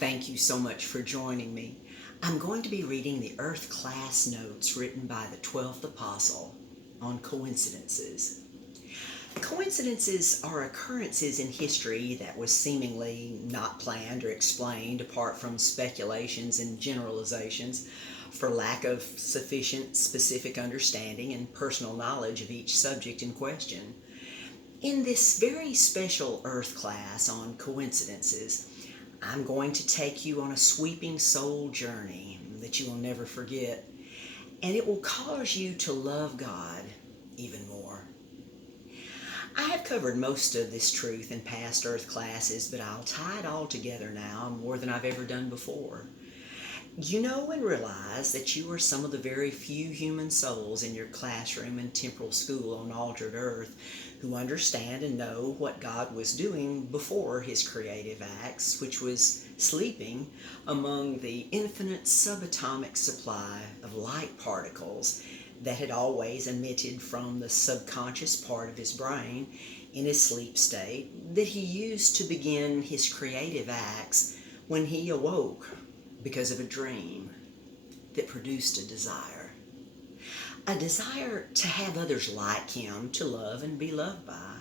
Thank you so much for joining me. I'm going to be reading the Earth class notes written by the 12th Apostle on coincidences. Coincidences are occurrences in history that was seemingly not planned or explained apart from speculations and generalizations for lack of sufficient specific understanding and personal knowledge of each subject in question. In this very special Earth class on coincidences, I'm going to take you on a sweeping soul journey that you will never forget, and it will cause you to love God even more. I have covered most of this truth in past Earth classes, but I'll tie it all together now more than I've ever done before. You know and realize that you are some of the very few human souls in your classroom and temporal school on altered Earth who understand and know what God was doing before his creative acts, which was sleeping among the infinite subatomic supply of light particles that had always emitted from the subconscious part of his brain in his sleep state that he used to begin his creative acts when he awoke because of a dream that produced a desire. A desire to have others like him, to love and be loved by,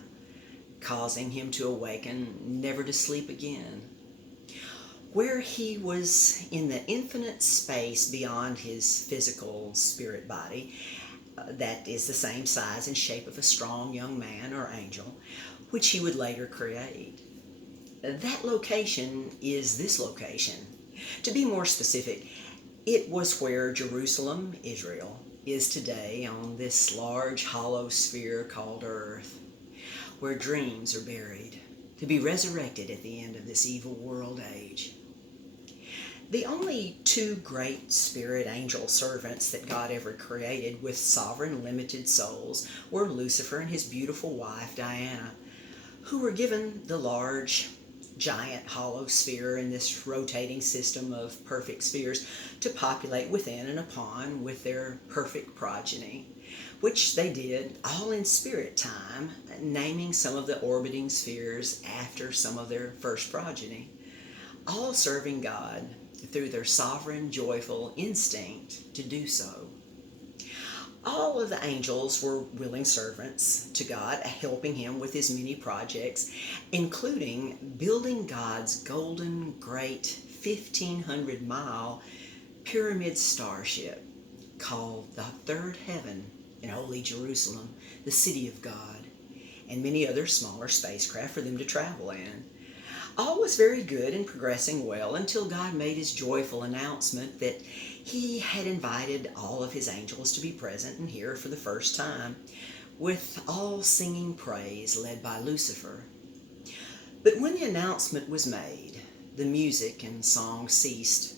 causing him to awaken, never to sleep again. Where he was in the infinite space beyond his physical spirit body, that is the same size and shape of a strong young man or angel, which he would later create. That location is this location. To be more specific, it was where Jerusalem, Israel, is today on this large hollow sphere called Earth, where dreams are buried, to be resurrected at the end of this evil world age. The only two great spirit angel servants that God ever created with sovereign limited souls were Lucifer and his beautiful wife Diana, who were given the large giant hollow sphere in this rotating system of perfect spheres to populate within and upon with their perfect progeny, which they did all in spirit time, naming some of the orbiting spheres after some of their first progeny, all serving God through their sovereign, joyful instinct to do so. All of the angels were willing servants to God, helping him with his many projects, including building God's golden, great 1,500-mile pyramid starship called the Third Heaven in Holy Jerusalem, the City of God, and many other smaller spacecraft for them to travel in. All was very good and progressing well until God made his joyful announcement that he had invited all of his angels to be present and here for the first time, with all singing praise led by Lucifer. But when the announcement was made, the music and song ceased.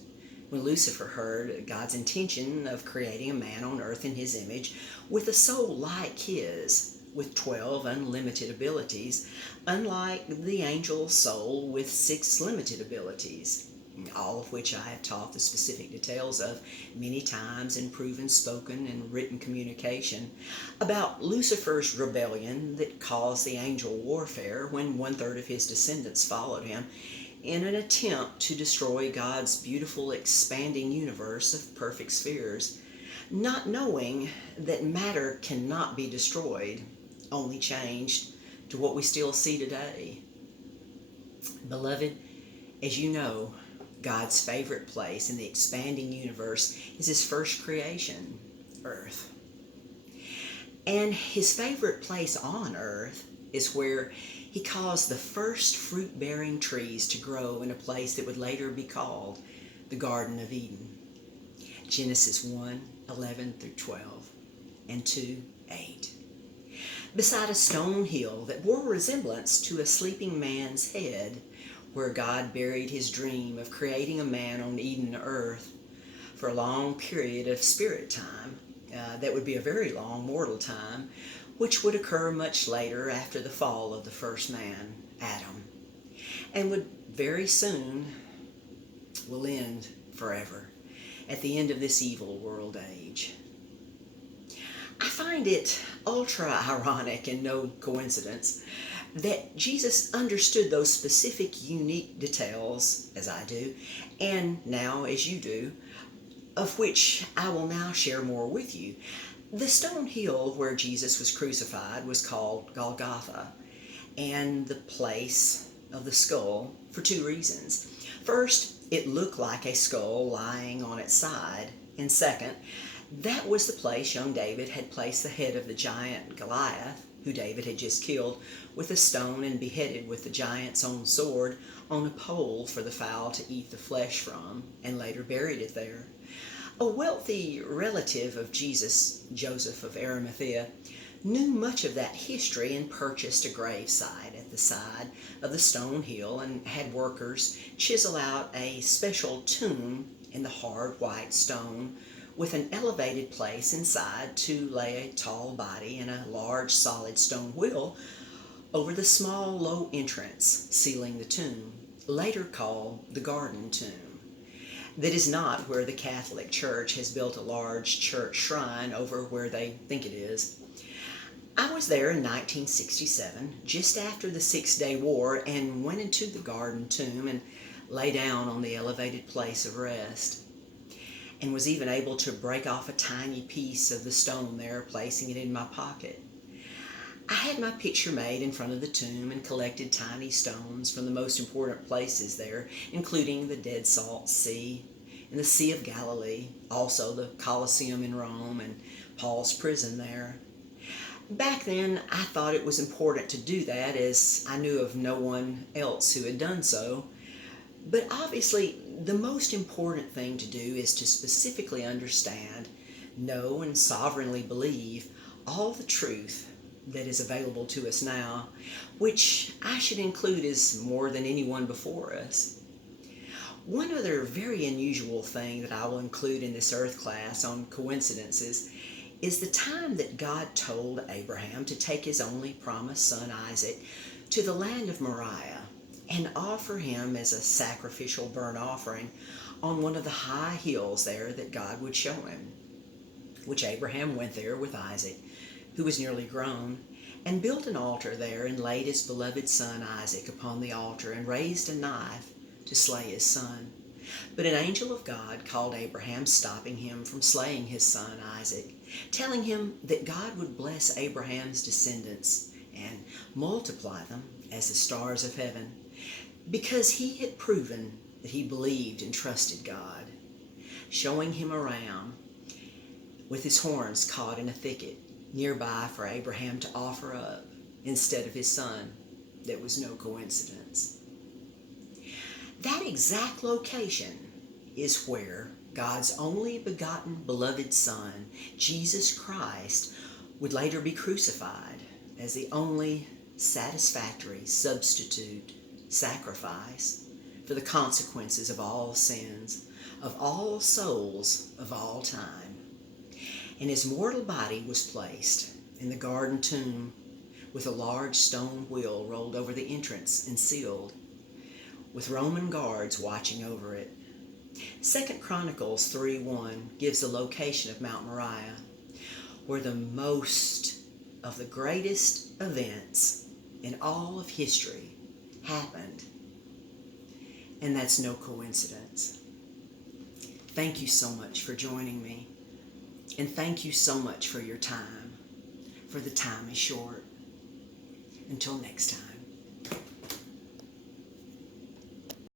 When Lucifer heard God's intention of creating a man on earth in his image with a soul like his, with 12 unlimited abilities, unlike the angel soul with 6 limited abilities, all of which I have taught the specific details of many times in proven spoken and written communication, about Lucifer's rebellion that caused the angel warfare when 1/3 of his descendants followed him in an attempt to destroy God's beautiful expanding universe of perfect spheres, not knowing that matter cannot be destroyed, only changed to what we still see today. Beloved, as you know, God's favorite place in the expanding universe is his first creation, Earth. And his favorite place on Earth is where he caused the first fruit-bearing trees to grow in a place that would later be called the Garden of Eden. Genesis 1:11-12 and 2:8. Beside a stone hill that bore resemblance to a sleeping man's head, where God buried his dream of creating a man on Eden Earth for a long period of spirit time, that would be a very long mortal time, which would occur much later after the fall of the first man, Adam, and would very soon will end forever at the end of this evil world age. I find it ultra ironic and no coincidence that Jesus understood those specific, unique details, as I do, and now as you do, of which I will now share more with you. The stone hill where Jesus was crucified was called Golgotha, and the place of the skull for two reasons. First, it looked like a skull lying on its side, and second, that was the place young David had placed the head of the giant Goliath, who David had just killed with a stone and beheaded with the giant's own sword on a pole for the fowl to eat the flesh from, and later buried it there. A wealthy relative of Jesus, Joseph of Arimathea, knew much of that history and purchased a gravesite at the side of the stone hill and had workers chisel out a special tomb in the hard white stone with an elevated place inside to lay a tall body and a large solid stone wheel over the small low entrance sealing the tomb, later called the Garden Tomb. That is not where the Catholic Church has built a large church shrine over where they think it is. I was there in 1967, just after the Six-Day War, and went into the Garden Tomb and lay down on the elevated place of rest, and was even able to break off a tiny piece of the stone there, placing it in my pocket. I had my picture made in front of the tomb and collected tiny stones from the most important places there, including the Dead Salt Sea and the Sea of Galilee, also the Colosseum in Rome and Paul's prison there. Back then, I thought it was important to do that, as I knew of no one else who had done so. But obviously, the most important thing to do is to specifically understand, know, and sovereignly believe all the truth that is available to us now, which I should include as more than anyone before us. One other very unusual thing that I will include in this Earth class on coincidences is the time that God told Abraham to take his only promised son Isaac to the land of Moriah and offer him as a sacrificial burnt offering on one of the high hills there that God would show him, which Abraham went there with Isaac, who was nearly grown, and built an altar there and laid his beloved son Isaac upon the altar and raised a knife to slay his son. But an angel of God called Abraham, stopping him from slaying his son Isaac, telling him that God would bless Abraham's descendants and multiply them as the stars of heaven, because he had proven that he believed and trusted God, showing him a ram with his horns caught in a thicket nearby for Abraham to offer up instead of his son. That was no coincidence. That exact location is where God's only begotten beloved Son, Jesus Christ, would later be crucified as the only satisfactory substitute sacrifice for the consequences of all sins, of all souls, of all time. And his mortal body was placed in the garden tomb with a large stone wheel rolled over the entrance and sealed, with Roman guards watching over it. 2 Chronicles 3:1 gives the location of Mount Moriah, where the most of the greatest events in all of history happened. And that's no coincidence. Thank you so much for joining me. And thank you so much for your time, for the time is short. Until next time.